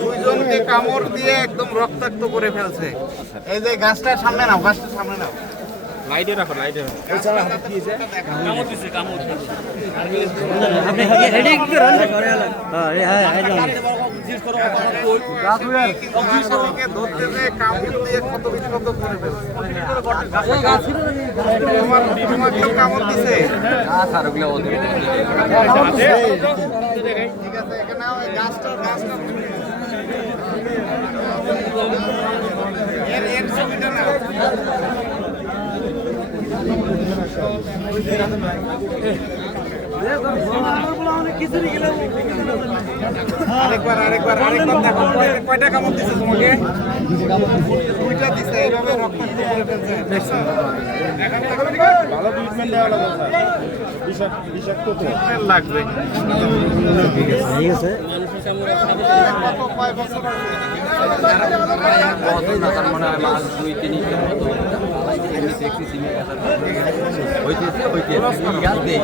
দুইজনকে কামড় দিয়ে একদম রক্তাক্ত করে ফেলছে। এই যে গাছটার সামনে নাও, গাছটার সামনে নাও। লাইটে রাখো, লাইটে রাখো। ধরতে যে কামড় দিয়ে কত বিক্ষত করে ফেলছে। তোমাকেও কামড় দিছে? ঠিক আছে, এখানে ওই গাছটার এর ছবিটা নাও। আরেকবার দেখো, কয়টা কামড় দিছে তোমাকে? দুইটা দিছে, এইভাবে রক্তাক্ত করে ফেলছে। ভালো ট্রিটমেন্ট দেওয়া লাগবে স্যার। বিষাক্ত তো লাগবে। ঠিক আছে কত কয় বছর মনে হয় মাস 2-3 মতো হইতেছে গাছ দেয়।